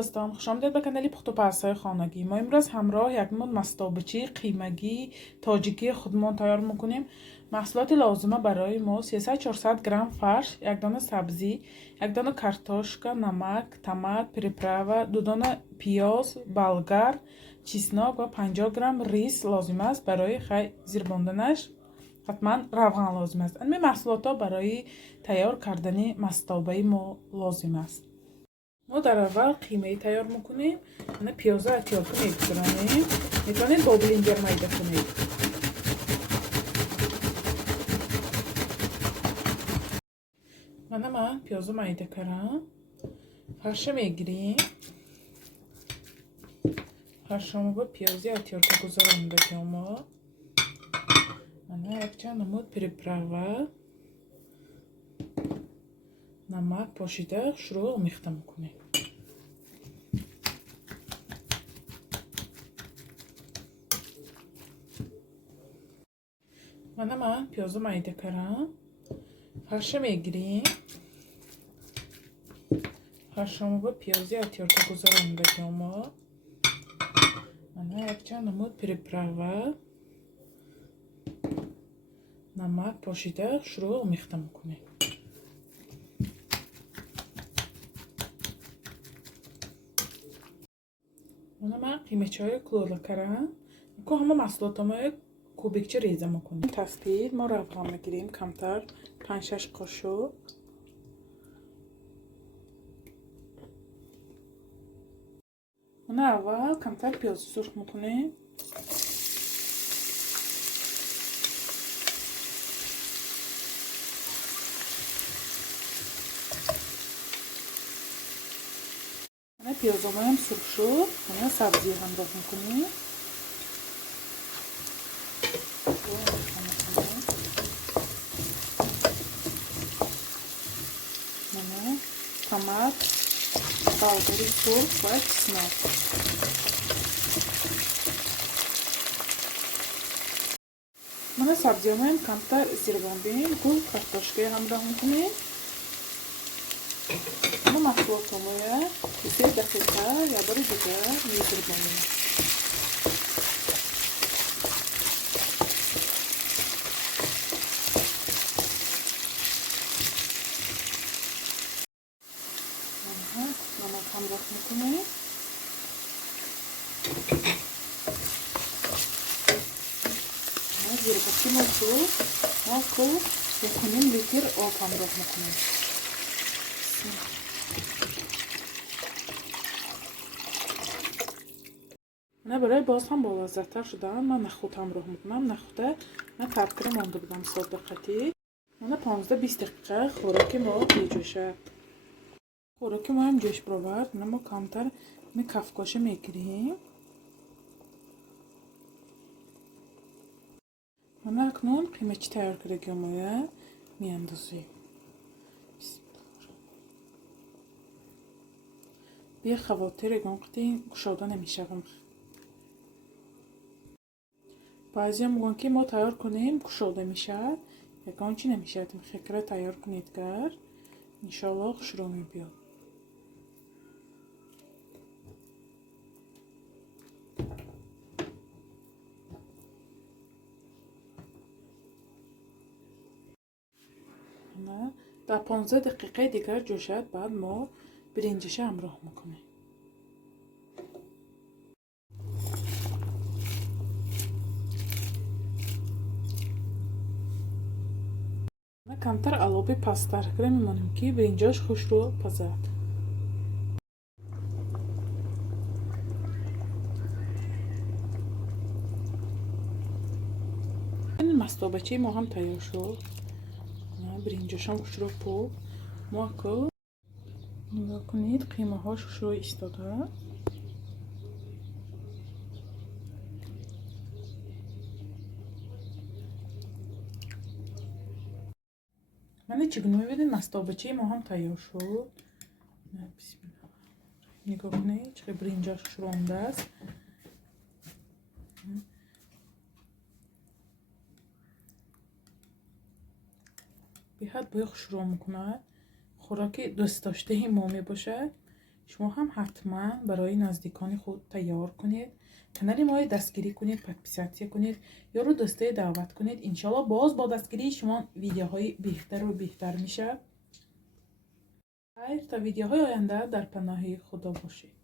دوستان، خوش آمدید به کانال پخت و پزهای خانگی. ما امروز همراه یک مون مستابچی قیمگی تاجیکی خودمان تیار میکنیم. محصولات لازمه برای ما 300-400 گرم فرش، یک دانه سبزی، یک دانه کارتوشکا، نمک، تمات، پریپراوا، 2 دانه پیاز، بلگار، چسناک و 50 گرم ریز لازم است. برای زیر باندنش حتما روغن لازم است. این محصولات برای تیار کردن مستابه ما لازم است. ما در اول قیمه تیار میکنیم. من پیازا اتیاکی میگذاریم. میتونید با بلندر میده کنید. من پیازا میده کردم. فرش میگیریم. فرشمو با پیازی اتیاکی گذارم دیگه. من یک چند نمود پریپراوا نمک پاشیده شروع میخته میکنیم. من پیازا میده کردم. فرش میگیریم. فرشمو با پیازی اتیاکی گذارم دیگه. من یک چند نمود پریپراوا نمک پاشیده شروع میخته میکنیم. من قیمه چای کلولا کردم. که همه محصولاتمو کوبیکچه ریزه میکنیم. تسبیح ما روغن میگیریم کمتر 5-6 قاشق. من اول کمتر پیاز سرخ میکنیم. من پیازامو هم سرخ شد. من سبزی همراه میکنیم. من تمات بلگاری سرخ و چسناک. من سبزیامو هم کمتر زیر باندیم. گل کارتوشکا همراه میکنیم. من محصولاتمو 3 دقیقه یا بار دیگه زیر باندیم. نمک همراه میکنیم. زیر بچه ما کو 1.5 لیتر آب همراه میکنیم. من برای باز هم با لذت‌تر شدن من نخود همراه میکنم. نخوده من ترکره مانده بودم 100 دقیقه. من 15-20 دقیقه خوراکی ما میجوشه. خوراکی ما هم جوش برآورد. ما کمتر می کفکاشه میگیریم. من اکنون قیمه چی تیار کردگی ما میاندازیم. بیا خواتر گمقتی گشاده نمیشوم. بعضی هم میگن که ما تیار کنیم گشاده میشه. یکان چی نمیشه. فکر تیار کنید گر انشالله خوش رو میبیاد. در 15 دقیقه دیگر جوشد. بعد ما برنجش همراه میکنیم. کمتر علاوه پاستر کریم میمونیم که برنجاش خوش رو پزد. این مستابچه ما هم تیار شد. برنجاش هم خوش رو پو ما که نگاه کنید قیمه هاش خوش رو ایستاده. من چگونه میبینید مستابچه ما هم تیار شد. بسم الله. نگاه کنید چقدر برنجاش خوش رونده است. بیاد بوی خوش رو میکنه. خوراکی دوست داشته ما می باشه. شما هم حتما برای نزدیکان خود تیار کنید. کانال ما دستگیری کنید، پادپیسیون کنید یا رو دسته دعوت کنید. انشالله باز با دستگیری شما ویدیوهای بهتر و بهتر میشه. خیر تا ویدیوهای آینده در پناه خدا باشید.